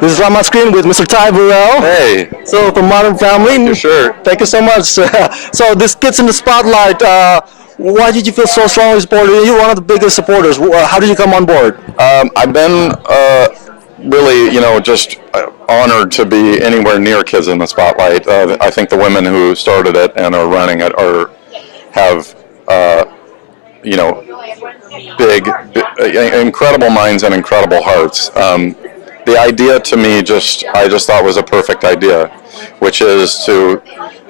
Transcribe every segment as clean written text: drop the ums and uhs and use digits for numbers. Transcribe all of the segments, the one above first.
This is Rama Screen with Mr. Ty Burrell. Hey. So from Modern Family. Sure. Thank you so much. So this Kids in the Spotlight, why did you feel so strongly supported? You're one of the biggest supporters. How did you come on board? I've been really, just honored to be anywhere near Kids in the Spotlight. I think the women who started it and are running it have big, incredible minds and incredible hearts. The idea to me I just thought was a perfect idea, which is to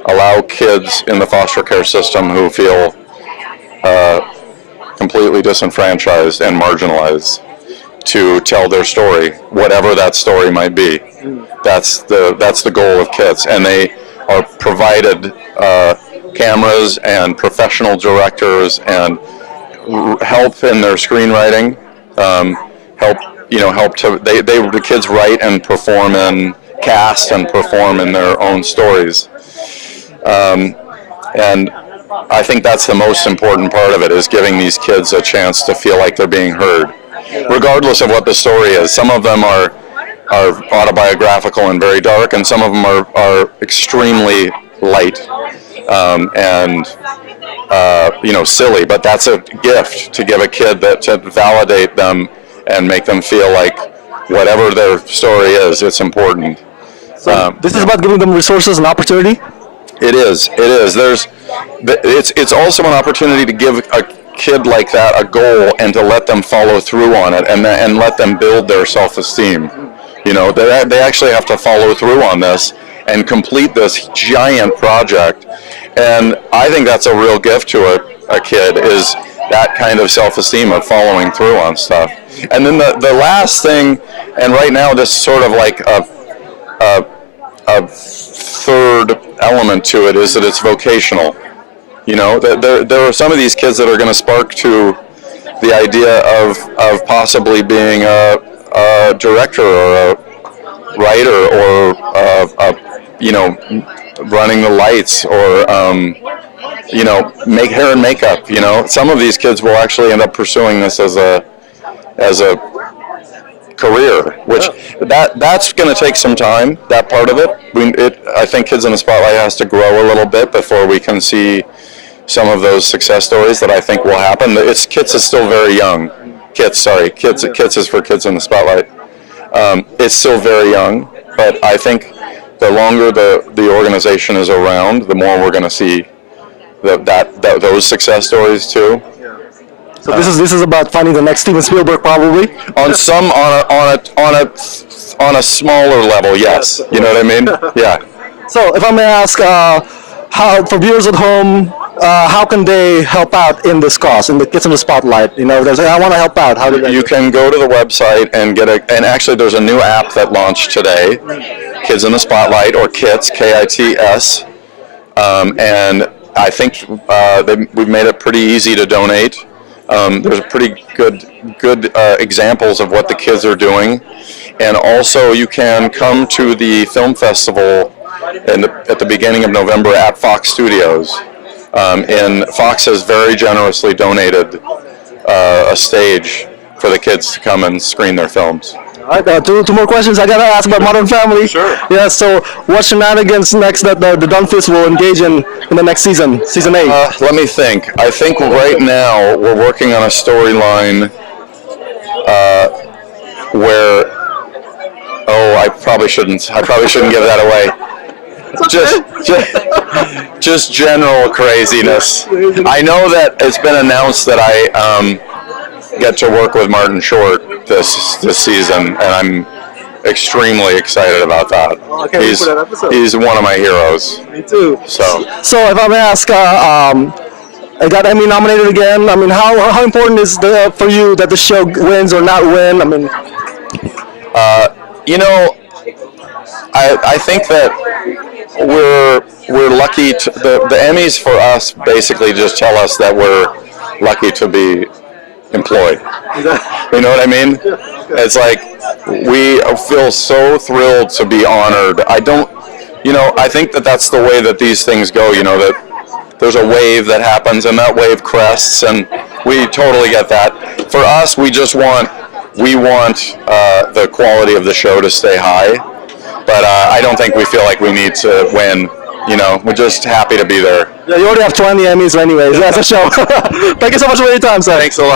allow kids in the foster care system who feel completely disenfranchised and marginalized to tell their story, whatever that story might be. That's the goal of KIDS, and they are provided cameras and professional directors and help in their screenwriting. The kids write and perform and cast and perform in their own stories, and I think that's the most important part of it, is giving these kids a chance to feel like they're being heard, regardless of what the story is. Some of them are autobiographical and very dark, and some of them are extremely light and silly. But that's a gift to give a kid, to validate them and make them feel like whatever their story is, it's important. So this is about giving them resources and opportunity? It is. It's also an opportunity to give a kid like that a goal and to let them follow through on it and let them build their self-esteem. They actually have to follow through on this and complete this giant project. And I think that's a real gift to a kid, is that kind of self-esteem of following through on stuff. And then the last thing, and right now this is sort of like a third element to it, is that it's vocational. There are some of these kids that are going to spark to the idea of possibly being a director or a writer or running the lights or make hair and makeup. Some of these kids will actually end up pursuing this as a career, which that's going to take some time, that part of it. I think Kids in the Spotlight has to grow a little bit before we can see some of those success stories that I think will happen. KIDS is still very young. KIDS is for Kids in the Spotlight. It's still very young, but I think the longer the organization is around, the more we're going to see those success stories too. So this is about finding the next Steven Spielberg, probably. On a smaller level, yes. You know what I mean? Yeah. So if I may ask, how, for viewers at home, how can they help out in this cause, in the Kids in the Spotlight? If they say, I want to help out, how do they? You can go to the website and and actually there's a new app that launched today, Kids in the Spotlight, or KITS, KITS, and I think we've made it pretty easy to donate. There's pretty good examples of what the kids are doing, and also you can come to the film festival at the beginning of November at Fox Studios. And Fox has very generously donated a stage for the kids to come and screen their films. All right, two more questions I got to ask about Modern Family. Sure. Yeah, so what shenanigans next that the Dunphys will engage in the next season 8? Let me think. I think right now we're working on a storyline where, I probably shouldn't give that away. Just general craziness. I know that it's been announced that I get to work with Martin Short this season, and I'm extremely excited about that. Okay, he's one of my heroes. Me too. So if I may ask, I got Emmy nominated again. How important is for you that the show wins or not win? I think that we're lucky to, the Emmys for us basically just tell us that we're lucky to be employed. You know what I mean? It's like we feel so thrilled to be honored. I think that's the way that these things go, that there's a wave that happens and that wave crests, and we totally get that. For us, we just want we want the quality of the show to stay high, but I don't think we feel like we need to win. You know, we're just happy to be there. Yeah, you already have 20 Emmys anyways. That's a show. Thank you so much for your time, sir. Thanks a lot.